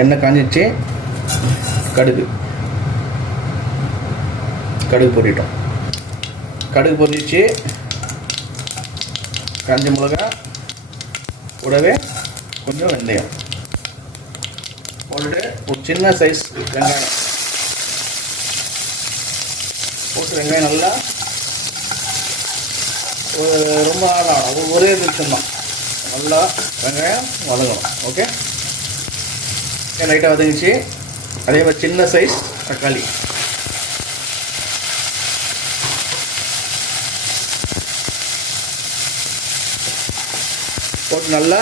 எண்ணெய் காஞ்சிச்சு. கடுகு போட்டுட்டோம். கடுகு பொரிச்சு, காஞ்ச மிளகா கூடவே கொஞ்சம் வெந்தயம் போட்டுட்டு ஒரு சின்ன சைஸ் வெங்காயம் போட்டு, வெங்காயம் நல்லா ரொம்ப நேரம் ஒரே நிமிஷம் தான் நல்லா வெங்காயம் வதங்கணும். ஓகே, லைட்டாக வதங்கிச்சு. அதே மாதிரி சின்ன சைஸ் தக்காளி போட்டு நல்லா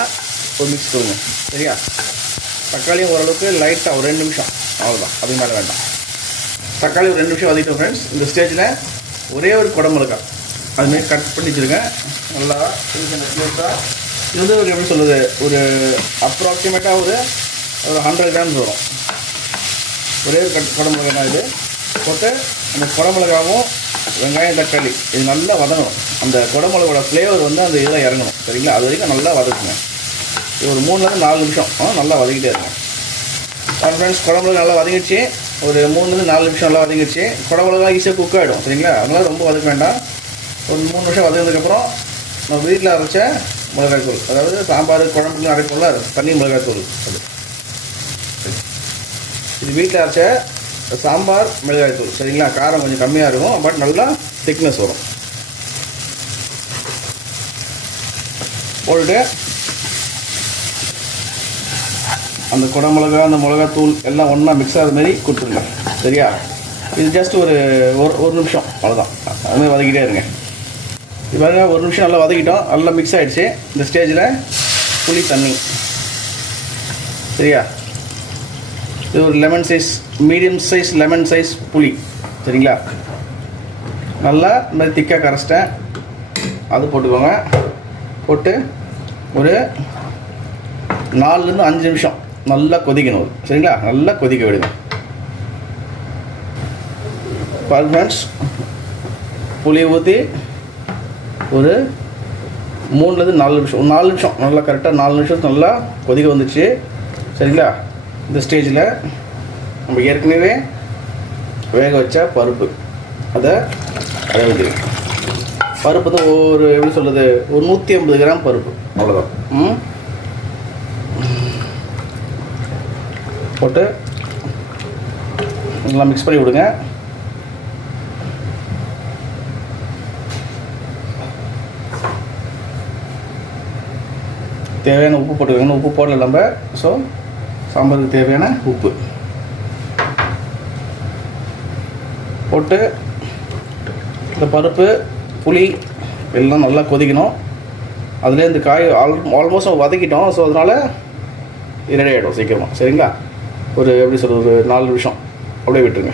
ஒரு மிக்ஸ் கொடுங்க. சரியா? தக்காளியும் ஓரளவுக்கு லைட்டாக ஒரு 2 நிமிஷம், அவ்வளோதான், அதுக்கு மேலே வேண்டாம். தக்காளி ஒரு 2 நிமிஷம் வதக்கிட்டோம் ஃப்ரெண்ட்ஸ். இந்த ஸ்டேஜில் ஒரே ஒரு குடமிளகா அதுமாரி கட் பண்ணி வச்சுருக்கேன். நல்லா சின்ன க்ளோஸாக. இது வந்து ஒரு எப்படி சொல்லுது, ஒரு அப்ராக்சிமேட்டாக ஒரு 100 கிராம்ஸ் வரும். ஒரே ஒரு குடமிளகா தான் இது. போட்டு அந்த குடமிளகாவும் வெங்காயம் தக்காளி இது நல்லா வதங்கணும். அந்த குடமிளகோட ஃப்ளேவர் வந்து அந்த இதில் இறங்கணும். சரிங்களா? அது வரைக்கும் நல்லா வதக்குங்க. இது ஒரு 3-4 நிமிஷம் நல்லா வதக்கிட்டே இருக்கும். ஃப்ரெண்ட்ஸ், குடமிளகா நல்லா வதங்கிடுச்சு. ஒரு 3-4 நிமிஷம் நல்லா வதங்கிடுச்சு. குடமிளகா ஈஸியாக குக் ஆகிடும். சரிங்களா? அதனால் ரொம்ப வதக்க வேண்டாம். ஒரு 3 நிமிஷம் வதங்கினதுக்கப்புறம் நம்ம வீட்டில் அரைச்ச மிளகாய்த்தூள், அதாவது சாம்பார் குழம்புக்கு அரைக்கல தனி மிளகாய்த்தூள், அது இது வீட்டில் அரைச்ச சாம்பார் மிளகாய்த்தூள். சரிங்களா? காரம் கொஞ்சம் கம்மியாக இருக்கும், பட் நல்லா திக்னஸ் வரும். போட்டு அந்த குடமிளகா அந்த மிளகாத்தூள் எல்லாம் ஒன்றா மிக்ஸ் ஆகிற மாதிரி கொடுத்துருங்க. சரியா? இது ஜஸ்ட் ஒரு நிமிஷம், அவ்வளோதான். அதுமாதிரி வதக்கிட்டே இருங்க. இப்போ ஒரு நிமிஷம் நல்லா வதக்கிட்டோம், நல்லா மிக்ஸ் ஆகிடுச்சு. இந்த ஸ்டேஜில் புளி தண்ணி. சரியா? இது ஒரு lemon size, medium size lemon size புளி. சரிங்களா? நல்லா இந்த மாதிரி திக்காக கரைச்சிட்டேன். அது போட்டுக்கோங்க. போட்டு ஒரு 4-5 நிமிஷம் நல்லா கொதிக்கணும். சரிங்களா? நல்லா கொதிக்க விடுங்க. பாருங்க ஃப்ரெண்ட்ஸ், புளியை ஊற்றி ஒரு 3-4 நிமிஷம், 4 நிமிஷம் நல்லா கரெக்டாக 4 நிமிஷம் நல்லா கொதிக்க வந்துச்சு. சரிங்களா? இந்த ஸ்டேஜில் நம்ம ஏற்கனவே வேக வச்ச பருப்பு அதை ஊற்றி, பருப்பு தான் ஒரு எப்படி சொல்கிறது, ஒரு 150 கிராம் பருப்பு, அவ்வளோதான். போட்டு நல்லா மிக்ஸ் பண்ணி விடுங்க. தேவையான உப்பு போட்டுக்கோங்க. உப்பு போடல நம்ம, ஸோ சாம்பாருக்கு தேவையான உப்பு போட்டு இந்த பருப்பு புளி எல்லாம் நல்லா கொதிக்கணும். அதில் இந்த காய் ஆல்மோஸ்ட் வதக்கிட்டோம். ஸோ அதனால் ரெடி ஆகிடும் சீக்கிரமாக. சரிங்களா? ஒரு எப்படி சொல்கிறது, ஒரு 4 நிமிஷம் அப்படியே விட்டுருங்க.